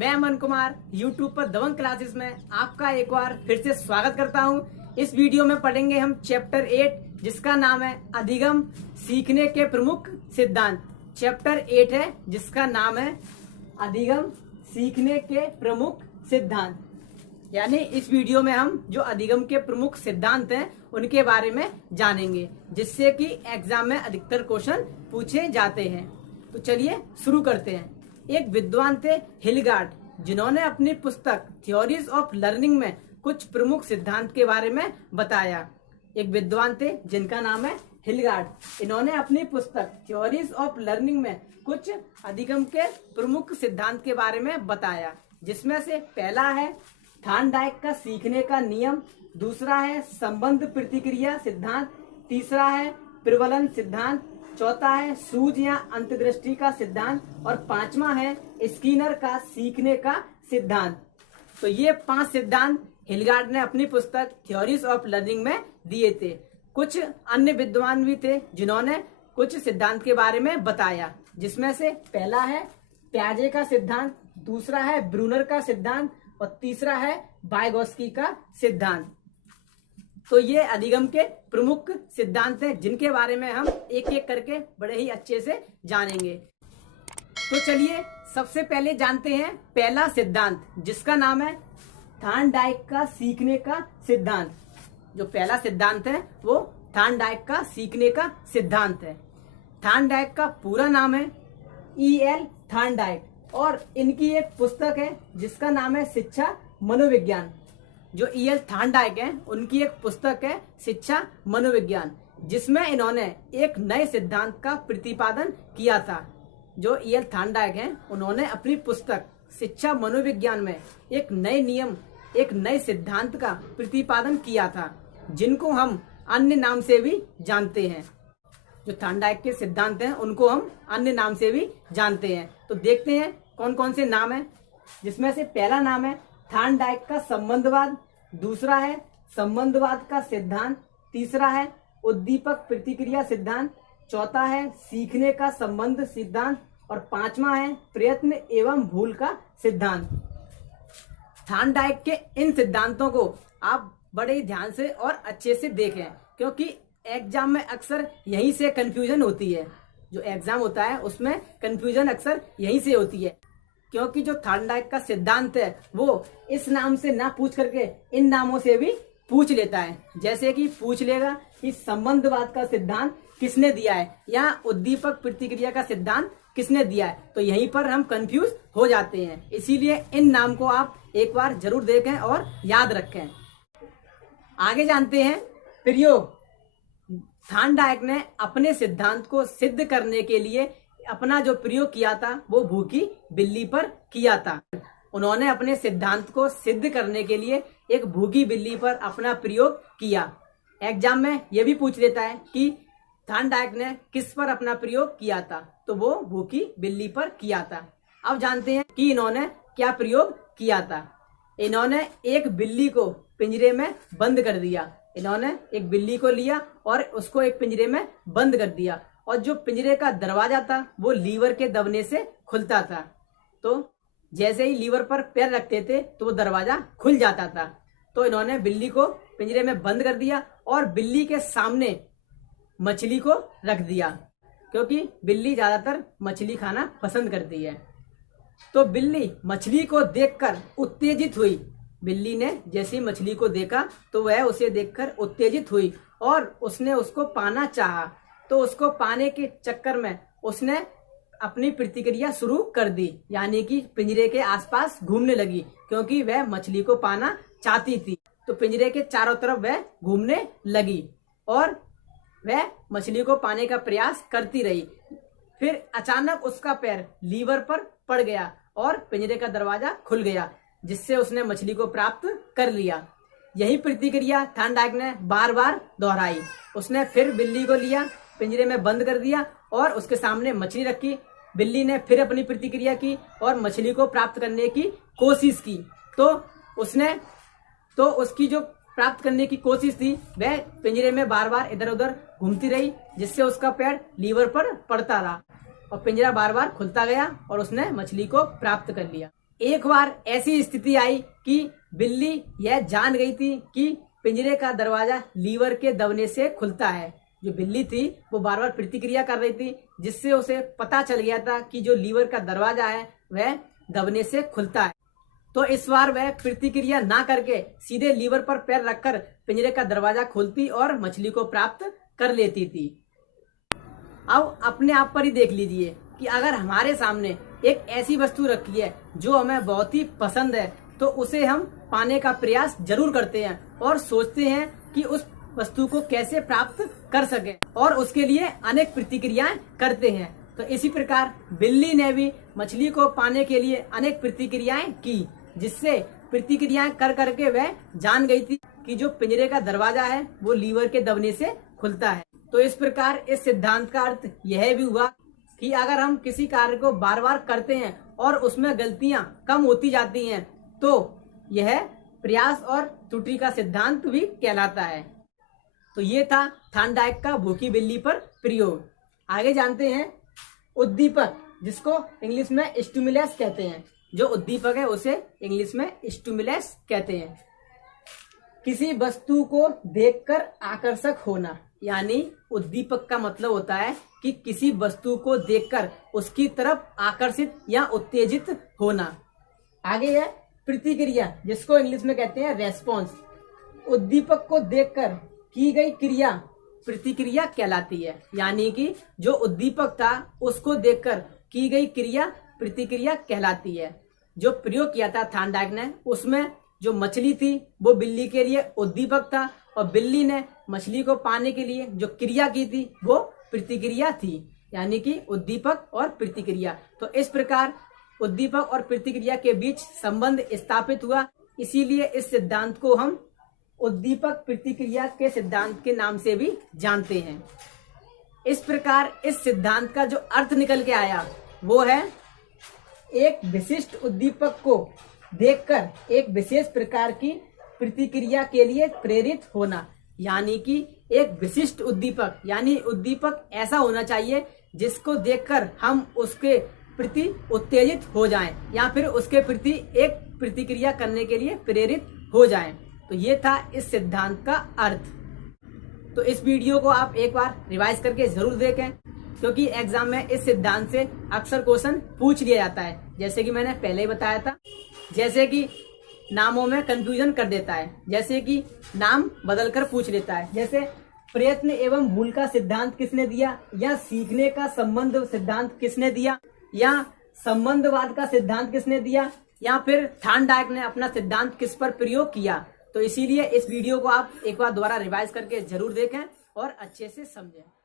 मैं अमन कुमार YouTube पर दबंग classes में आपका एक बार फिर से स्वागत करता हूं। इस वीडियो में पढ़ेंगे हम चैप्टर 8 जिसका नाम है अधिगम सीखने के प्रमुख सिद्धांत। चैप्टर 8 है जिसका नाम है अधिगम सीखने के प्रमुख सिद्धांत। यानी इस वीडियो में हम जो अधिगम के प्रमुख सिद्धांत हैं उनके बारे में जानेंगे, जिससे कि एग्जाम में अधिकतर क्वेश्चन पूछे जाते हैं। तो चलिए शुरू करते हैं। एक विद्वान थे हिलगार्ड, जिन्होंने अपनी पुस्तक थ्योरीज ऑफ लर्निंग में कुछ प्रमुख सिद्धांत के बारे में बताया। एक विद्वान थे जिनका नाम है हिलगार्ड। इन्होंने अपनी पुस्तक थ्योरीज ऑफ लर्निंग में कुछ अधिगम के प्रमुख सिद्धांत के बारे में बताया, जिसमें से पहला है थॉर्नडाइक का सीखने का नियम, दूसरा है संबंध प्रतिक्रिया सिद्धांत, तीसरा है प्रबलन सिद्धांत, चौथा है सूझ या अंतर्दृष्टि का सिद्धांत और पांचवा है स्किनर का सीखने का सिद्धांत। तो ये 5 सिद्धांत हिलगार्ड ने अपनी पुस्तक थ्योरीज ऑफ लर्निंग में दिए थे। कुछ अन्य विद्वान भी थे जिन्होंने कुछ सिद्धांत के बारे में बताया, जिसमें से पहला है प्याजे का सिद्धांत, दूसरा है ब्रूनर का सिद्धांत और तीसरा है वाइगोत्स्की का सिद्धांत। तो ये अधिगम के प्रमुख सिद्धांत हैं जिनके बारे में हम एक एक करके बड़े ही अच्छे से जानेंगे। तो चलिए सबसे पहले जानते हैं पहला सिद्धांत, जिसका नाम है थॉर्नडाइक का सीखने का सिद्धांत। जो पहला सिद्धांत है वो थॉर्नडाइक का सीखने का सिद्धांत है। थॉर्नडाइक का पूरा नाम है E.L. थॉर्नडाइक और इनकी एक पुस्तक है जिसका नाम है शिक्षा मनोविज्ञान। जो E.L. थॉर्नडाइक है उनकी एक पुस्तक है शिक्षा मनोविज्ञान, जिसमें इन्होंने एक नए सिद्धांत का प्रतिपादन किया था। जो E.L. थॉर्नडाइक हैं उन्होंने अपनी पुस्तक शिक्षा मनोविज्ञान में एक नए नियम, एक नए सिद्धांत का प्रतिपादन किया था, जिनको हम अन्य नाम से भी जानते हैं। जो थॉर्नडाइक के सिद्धांत हैं उनको हम अन्य नाम से भी जानते हैं। तो देखते हैं कौन कौन से नाम हैं, जिसमें से पहला नाम है थॉर्नडाइक का संबंधवाद, दूसरा है संबंधवाद का सिद्धांत, तीसरा है उद्दीपक प्रतिक्रिया सिद्धांत, चौथा है सीखने का संबंध सिद्धांत और पांचवा है प्रयत्न एवं भूल का सिद्धांत। थॉर्नडाइक के इन सिद्धांतों को आप बड़े ही ध्यान से और अच्छे से देखें, क्योंकि एग्जाम में अक्सर यहीं से कंफ्यूजन होती है। जो एग्जाम होता है उसमें कंफ्यूजन अक्सर यहीं से होती है, क्योंकि जो थॉर्नडाइक का सिद्धांत है वो इस नाम से ना पूछ करके इन नामों से भी पूछ लेता है। जैसे कि पूछ लेगा कि संबंधवाद का सिद्धांत किसने दिया है या उद्दीपक प्रतिक्रिया का सिद्धांत किसने दिया है, तो यहीं पर हम कंफ्यूज हो जाते हैं। इसीलिए इन नाम को आप एक बार जरूर देखें और याद रखें। आगे जानते हैं प्रयोग। थॉर्नडाइक ने अपने सिद्धांत को सिद्ध करने के लिए अपना जो प्रयोग किया था वो भूखी बिल्ली पर किया था। उन्होंने अपने सिद्धांत को सिद्ध करने के लिए एक भूखी बिल्ली पर अपना प्रयोग किया। एग्जाम में यह भी पूछ लेता है कि थॉर्नडाइक ने किस पर अपना प्रयोग किया था, तो वो भूखी बिल्ली पर किया था। अब जानते हैं कि इन्होंने क्या प्रयोग किया था। इन्होंने एक बिल्ली को पिंजरे में बंद कर दिया। इन्होंने एक बिल्ली को लिया और उसको एक पिंजरे में बंद कर दिया, और जो पिंजरे का दरवाजा था वो लीवर के दबने से खुलता था। तो जैसे ही लीवर पर पैर रखते थे तो वो दरवाजा खुल जाता था। तो इन्होंने बिल्ली को पिंजरे में बंद कर दिया और बिल्ली के सामने मछली को रख दिया, क्योंकि बिल्ली ज्यादातर मछली खाना पसंद करती है। तो बिल्ली मछली को देखकर उत्तेजित हुई। बिल्ली ने जैसे ही मछली को देखा तो वह उसे देखकर उत्तेजित हुई और उसने उसको पाना चाहा। तो उसको पाने के चक्कर में उसने अपनी प्रतिक्रिया शुरू कर दी, यानी कि पिंजरे के आसपास घूमने लगी, क्योंकि वह मछली को पाना चाहती थी। तो पिंजरे के चारों तरफ वह घूमने लगी और वह मछली को पाने का प्रयास करती रही। फिर अचानक उसका पैर लीवर पर पड़ गया और पिंजरे का दरवाजा खुल गया, जिससे उसने मछली को प्राप्त कर लिया। यही प्रतिक्रिया थॉर्नडाइक ने बार बार दोहराई। उसने फिर बिल्ली को लिया, पिंजरे में बंद कर दिया और उसके सामने मछली रखी। बिल्ली ने फिर अपनी प्रतिक्रिया की और मछली को प्राप्त करने की कोशिश की। तो उसकी जो प्राप्त करने की कोशिश थी वह पिंजरे में बार बार इधर उधर घूमती रही, जिससे उसका पैर लीवर पर पड़ता रहा और पिंजरा बार बार खुलता गया और उसने मछली को प्राप्त कर लिया। एक बार ऐसी स्थिति आई कि बिल्ली यह जान गई थी कि पिंजरे का दरवाजा लीवर के दबने से खुलता है। जो बिल्ली थी वो बार बार प्रतिक्रिया कर रही थी, जिससे उसे पता चल गया था कि जो लीवर का दरवाजा है वह दबने से खुलता है। तो इस बार वह प्रतिक्रिया ना करके सीधे लीवर पर पैर रखकर पिंजरे का दरवाजा खोलती और मछली को प्राप्त कर लेती थी। अब अपने आप पर ही देख लीजिए कि अगर हमारे सामने एक ऐसी वस्तु रखी है जो हमें बहुत ही पसंद है, तो उसे हम पाने का प्रयास जरूर करते हैं और सोचते हैं कि उस वस्तु को कैसे प्राप्त कर सके और उसके लिए अनेक प्रतिक्रियाएं करते हैं। तो इसी प्रकार बिल्ली ने भी मछली को पाने के लिए अनेक प्रतिक्रियाएं की, जिससे प्रतिक्रियाएं कर करके वह जान गई थी कि जो पिंजरे का दरवाजा है वो लीवर के दबने से खुलता है। तो इस प्रकार इस सिद्धांत का अर्थ यह भी हुआ कि अगर हम किसी कार्य को बार बार करते हैं और उसमें गलतियां कम होती जाती हैं, तो यह प्रयास और त्रुटि का सिद्धांत भी कहलाता है। तो ये था थॉर्नडाइक का भूखी बिल्ली पर प्रयोग। आगे जानते हैं उद्दीपक, जिसको इंग्लिश में स्टिमुलस कहते हैं। जो उद्दीपक है उसे इंग्लिश में स्टिमुलस कहते हैं। किसी वस्तु को देखकर आकर्षक होना, यानी उद्दीपक का मतलब होता है कि किसी वस्तु को देखकर उसकी तरफ आकर्षित या उत्तेजित होना। आगे है प्रतिक्रिया, जिसको इंग्लिश में कहते हैं रेस्पॉन्स। उद्दीपक को देखकर की गई क्रिया प्रतिक्रिया कहलाती है, यानी कि जो उद्दीपक था उसको देखकर की गई क्रिया प्रतिक्रिया कहलाती है। जो प्रयोग किया था थॉर्नडाइक ने, उसमें जो मछली थी वो बिल्ली के लिए उद्दीपक था और बिल्ली ने मछली को पाने के लिए जो क्रिया की थी वो प्रतिक्रिया थी, यानी कि उद्दीपक और प्रतिक्रिया। तो इस प्रकार उद्दीपक और प्रतिक्रिया के बीच संबंध स्थापित हुआ, इसीलिए इस सिद्धांत को हम उद्दीपक प्रतिक्रिया के सिद्धांत के नाम से भी जानते हैं। इस प्रकार इस सिद्धांत का जो अर्थ निकल के आया वो है एक विशिष्ट उद्दीपक को देखकर एक विशेष प्रकार की प्रतिक्रिया के लिए प्रेरित होना, यानी कि एक विशिष्ट उद्दीपक, यानी उद्दीपक ऐसा होना चाहिए जिसको देखकर हम उसके प्रति उत्तेजित हो जाएं या फिर उसके प्रति एक प्रतिक्रिया करने के लिए प्रेरित हो जाएं। तो ये था इस सिद्धांत का अर्थ। तो इस वीडियो को आप एक बार रिवाइज करके जरूर देखें, क्योंकि एग्जाम में इस सिद्धांत से अक्सर क्वेश्चन पूछ लिया जाता है। जैसे कि मैंने पहले ही बताया था, जैसे कि नामों में कंफ्यूजन कर देता है, जैसे कि नाम बदलकर पूछ लेता है, जैसे प्रयत्न एवं भूल का सिद्धांत किसने दिया, या सीखने का संबंध सिद्धांत किसने दिया, या संबंधवाद का सिद्धांत किसने दिया, या फिर थॉर्नडाइक ने अपना सिद्धांत किस पर प्रयोग किया। तो इसीलिए इस वीडियो को आप एक बार दोबारा रिवाइज करके जरूर देखें और अच्छे से समझें।